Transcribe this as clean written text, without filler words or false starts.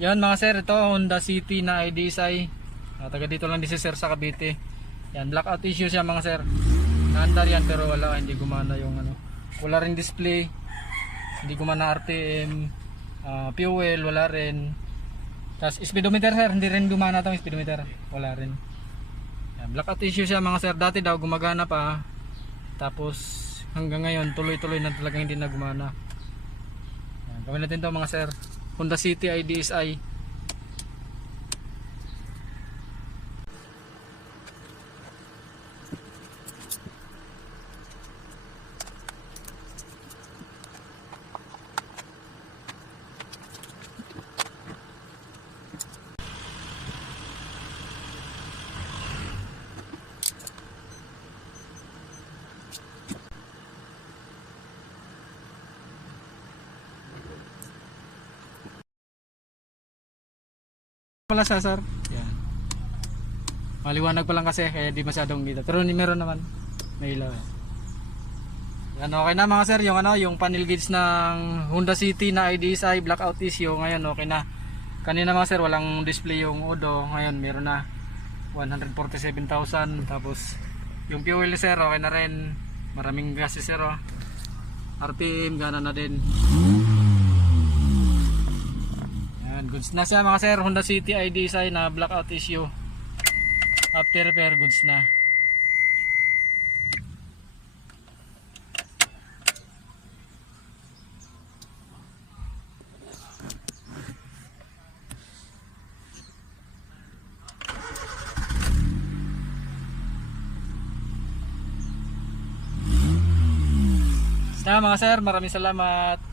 Yan mga sir, ito Honda City na IDSI. Taga dito lang din si sir sa Cavite. Yan, blackout issue siya mga sir. Naandar yan pero wala, hindi gumana yung ano. Wala rin display. Hindi gumana RTM, fuel, wala rin. Tapos speedometer sir, hindi rin gumana tong speedometer. Wala rin. Yan, blackout issue siya mga sir. Dati daw gumagana pa. Tapos hanggang ngayon tuloy-tuloy na talagang hindi na gumana. Yan, gawin natin to mga sir. Honda City IDSI. Pala sa sir. Yan. Maliwanag pa lang kasi kaya di masyadong kita. Pero meron naman. May ilaw. Yan, okay na mga sir, yung ano, yung panel gauge ng Honda City na IDSI blackout issue ngayon okay na. Kanina mga sir walang display yung odo, ngayon meron na 147,000. Tapos yung fuel sir okay na rin. Maraming gas sir oh. RPM gana na din. Goods na siya mga sir, Honda City IDSI na blackout issue. After repair, goods na. Basta mga sir, maraming salamat.